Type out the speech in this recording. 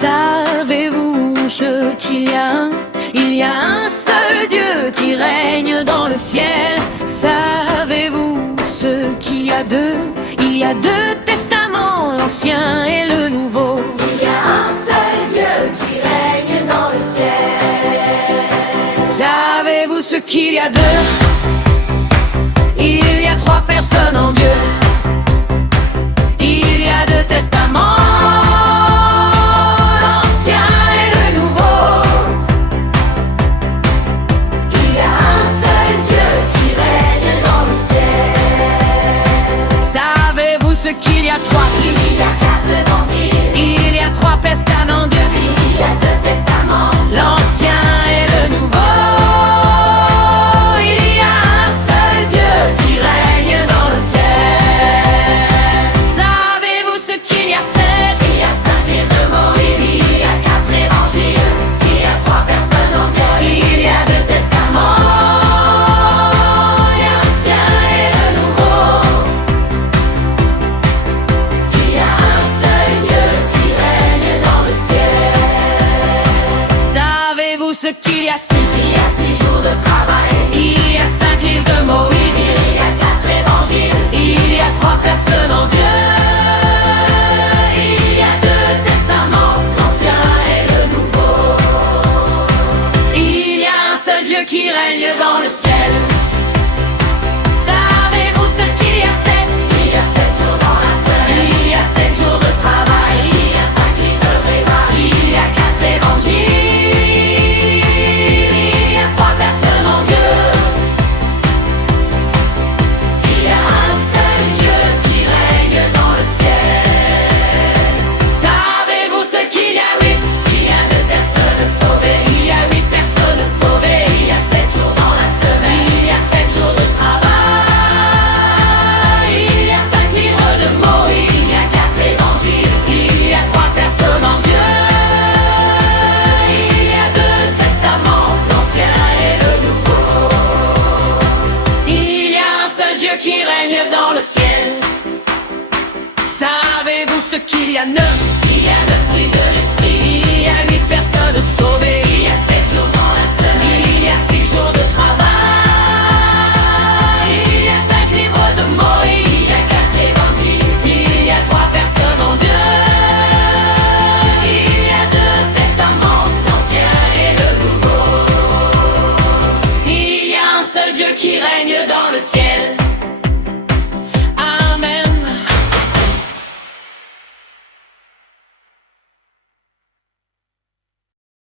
Savez-vous ce qu'il y a? Il y a un seul Dieu qui règne dans le ciel. Savez-vous ce qu'il y a deux? Il y a deux testaments, l'Ancien et le Nouveau. Il y a un seul Dieu qui règne dans le ciel. Savez-vous ce qu'il y a deux? Il y a trois personnes en Dieu. Il y a deux testaments, l'Ancien et le Nouveau. Il y a un seul Dieu qui règne dans le ciel. Savez-vous ce qu'il y a trois? Il y a quatre évangiles. Il y a trois personnes en Dieu. Il y a deux testaments, l'Ancien et le Nouveau. Il y a un seul Dieu qui règne dans le ciel. Savez-vous ce qu'il y a sept? il y a cinq livres de Moïse. Il y a quatre évangiles. Il y a trois personnes en Dieu. Il y a deux testaments, l'Ancien et le Nouveau. Il y a un seul Dieu qui règne dans le ciel. savez-vous ce qu'il y a six? Il y a 6 jours de travail. Il y a cinq livres de Moïse. Il y a quatre évangiles. Il y a trois personnes en Dieu. Il y a deux testaments, l'Ancien et le Nouveau. Il y a un seul Dieu qui règne dans le ciel. Savez-vous ce qu'il y a sept? Il y a 7 jours dans la semaine. Il y a 7 jours de travail. Il y a 5 livres de Réma. Il y a quatre évangiles. Il y a trois personnes en Dieu. Il y a un seul Dieu qui règne dans le ciel. Savez-vous ce qu'il y a huit? Il y a 2 personnes sauvées. Il y a huit personnes sauvées. Il y a 7 jours dans la semaine. Il y a 7 jours de travail. Il y a 5 livres de Moïse. Il y a 4 évangiles. Il y a trois personnes en Dieu. Il y a deux testaments, l'Ancien et le Nouveau. Il y a un seul Dieu qui règne dans le ciel. Savez-vous ce qu'il y a neuf? Il y a 9 fruits de l'esprit. Il y a huit personnes sauvées.